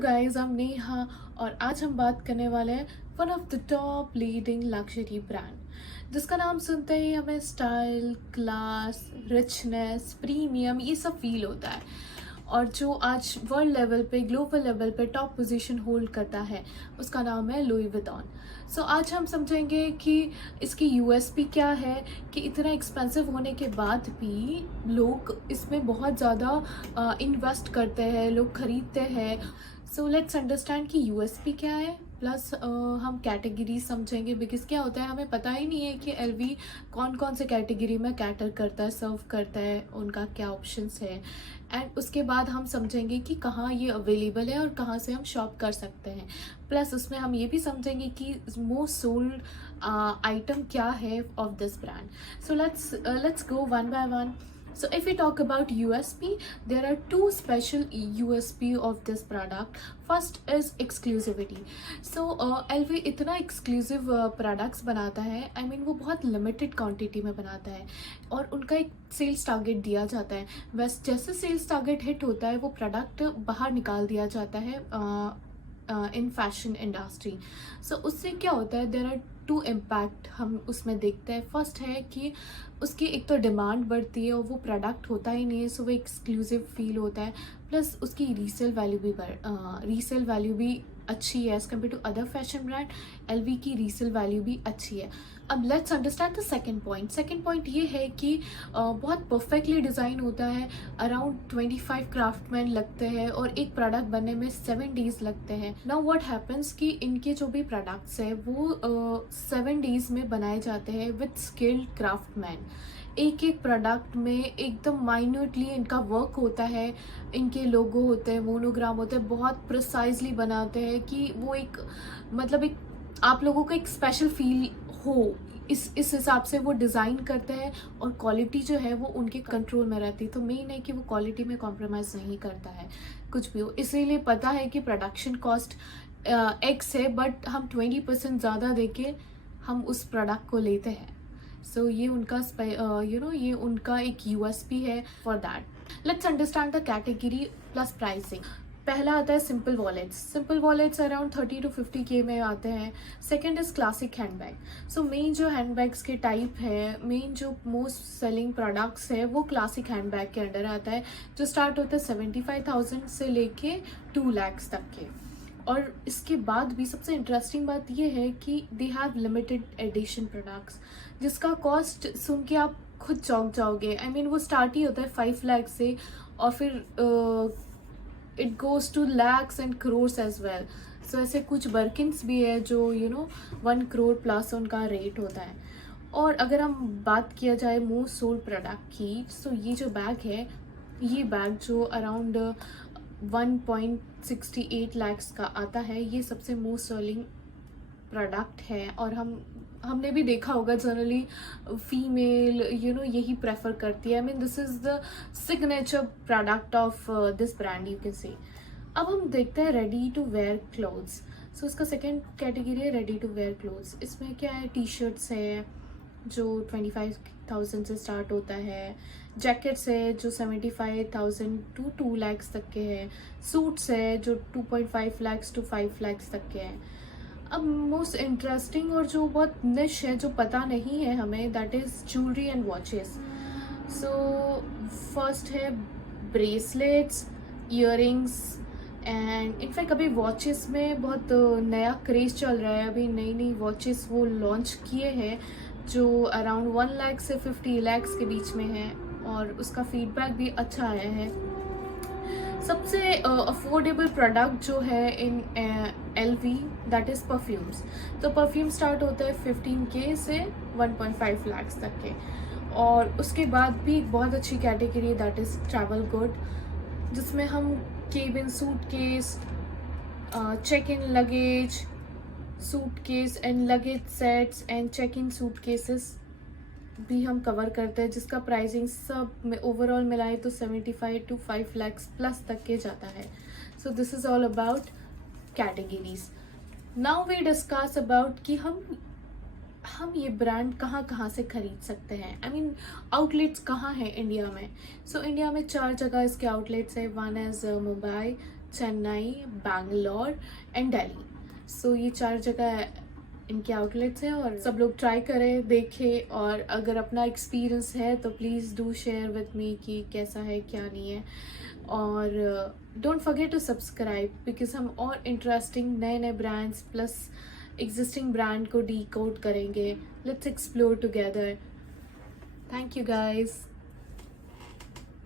Guys, I am Neha और आज हम बात करने वाले हैं one of the top leading luxury brand जिसका नाम सुनते ही हमें स्टाइल, क्लास, रिचनेस, प्रीमियम ये सब फील होता है और जो आज वर्ल्ड लेवल पे, ग्लोबल लेवल पे टॉप पोजीशन होल्ड करता है उसका नाम है लुई विटॉन। सो आज हम समझेंगे कि इसकी यूएसपी क्या है कि इतना एक्सपेंसिव होने के बाद भी लोग इसमें बहुत ज़्यादा इन्वेस्ट करते हैं, लोग खरीदते हैं। सो लेट्स अंडरस्टैंड कि यूएसपी क्या है, प्लस हम कैटेगरी समझेंगे बिकॉज क्या होता है हमें पता ही नहीं है कि एलवी कौन कौन से कैटेगरी में कैटर करता है, सर्व करता है, उनका क्या ऑप्शंस है। एंड उसके बाद हम समझेंगे कि कहाँ ये अवेलेबल है और कहाँ से हम शॉप कर सकते हैं। प्लस उसमें हम ये भी समझेंगे कि मोस्ट सोल्ड आइटम क्या है of this brand. So let's go one by one. So if we talk about USP, there are two special USP of this product. First is exclusivity. So LV इतना exclusive products बनाता है, I mean वो बहुत limited quantity में बनाता है और उनका एक सेल्स टारगेट दिया जाता है। वैसे जैसे सेल्स टारगेट हिट होता है वो प्रोडक्ट बाहर निकाल दिया जाता है इन फैशन इंडस्ट्री। सो उससे क्या होता है, देर आर टू इम्पैक्ट हम उसमें देखते हैं। फर्स्ट है कि उसकी एक तो डिमांड बढ़ती है और वो प्रोडक्ट होता ही नहीं है, सो वो एक्सक्लूसिव फील होता है। प्लस उसकी रीसेल वैल्यू भी अच्छी है as compare to other fashion brand. LV की रीसेल वैल्यू भी अच्छी है। अब let's understand the second point. Second point ये है कि बहुत परफेक्टली डिज़ाइन होता है। अराउंड 25 क्राफ्टमैन लगते हैं और एक प्रोडक्ट बनने में 7 डेज लगते हैं। नाउ व्हाट हैपन्स कि इनके जो भी प्रोडक्ट्स हैं वो 7 डेज में बनाए जाते हैं विद स्किल्ड क्राफ्टमैन। एक एक प्रोडक्ट में एकदम माइन्यूटली इनका वर्क होता है, इनके लोगो होते हैं, मोनोग्राम होते हैं, बहुत प्रिसाइजली बनाते हैं कि वो एक मतलब एक आप लोगों को एक स्पेशल फील हो, इस हिसाब से वो डिज़ाइन करते हैं और क्वालिटी जो है वो उनके कंट्रोल में रहती है। तो मेन है कि वो क्वालिटी में कॉम्प्रोमाइज़ नहीं करता है कुछ भी हो। इसीलिए पता है कि प्रोडक्शन कॉस्ट एक्स है बट हम 20% ज़्यादा देके हम उस प्रोडक्ट को लेते हैं। सो ये उनका ये उनका एक यूएसपी है for that. Let's understand the category plus pricing. पहला आता है simple wallets. Simple wallets around 30 to 50K में आते हैं। Second is classic handbag. So main जो हैंडबैग्स के टाइप है, मेन जो मोस्ट सेलिंग प्रोडक्ट्स है वो क्लासिक हैंडबैग के अंडर आता है, जो स्टार्ट होता है 75,000 से लेके 2 लाख तक के। और इसके बाद भी सबसे इंटरेस्टिंग बात ये है कि they have limited edition products जिसका कॉस्ट सुन के आप खुद चौंक जाओगे। आई मीन वो स्टार्ट ही होता है 5 लाख से और फिर it goes to lakhs and crores as well. So ऐसे कुछ बर्किन्स भी है जो 1 करोड़ प्लस उनका रेट होता है। और अगर हम बात किया जाए मोस्ट सोल्ड प्रोडक्ट की, सो ये जो बैग है, ये बैग जो अराउंड 1.68 लाख्स का आता है, ये सबसे मोस्ट सेलिंग प्रोडक्ट है। और हमने भी देखा होगा जनरली फीमेल यही प्रेफर करती है। I mean this is the signature product of this brand you can say. अब हम देखते हैं रेडी टू वेयर क्लोथ्स। सो इसका सेकेंड कैटेगरी है रेडी टू वेयर क्लोथ्स। इसमें क्या है, टी शर्ट्स है जो 25,000 से स्टार्ट होता है, जैकेट्स है जो 75,000 to 2 lakhs तक के हैं, सूट्स है जो 2.5 lakhs to 5 lakhs तक के हैं। अब मोस्ट इंटरेस्टिंग और जो बहुत निश है, जो पता नहीं है हमें, that is jewellery and watches. So first है ब्रेसलेट्स, ईयरिंग्स एंड इनफैक्ट अभी वॉचेस में बहुत नया क्रेज़ चल रहा है। अभी नई नई वॉचेस वो लॉन्च किए हैं जो अराउंड 1 लाख से 50 lakhs के बीच में है और उसका फीडबैक भी अच्छा आया है। सबसे अफोर्डेबल प्रोडक्ट जो है इन एलवी दैट इज़ परफ्यूम्स। तो परफ्यूम स्टार्ट होता है 15K से 1.5 lakhs तक के। और उसके बाद भी एक बहुत अच्छी category that is travel good, जिसमें हम cabin suitcase, check in luggage, suitcase and luggage sets and check in suitcases भी हम कवर करते हैं, जिसका प्राइसिंग सब में ओवरऑल मिलाए तो 75 to 5 lakhs प्लस तक के जाता है। So this is all about categories. Now we discuss about कि हम ये ब्रांड कहाँ कहाँ से खरीद सकते हैं। आई मीन आउटलेट्स कहाँ हैं इंडिया में। सो इंडिया में 4 जगह इसके आउटलेट्स है। One is Mumbai, Chennai, Bangalore and Delhi. So ये 4 जगह इनके आउटलेट्स हैं और सब लोग ट्राई करें, देखें, और अगर अपना एक्सपीरियंस है तो please do share with me कि कैसा है क्या नहीं है। और don't forget to subscribe because हम और इंटरेस्टिंग नए नए ब्रांड्स प्लस एग्जिस्टिंग ब्रांड को डी कोड करेंगे। Let's explore together. Thank you guys.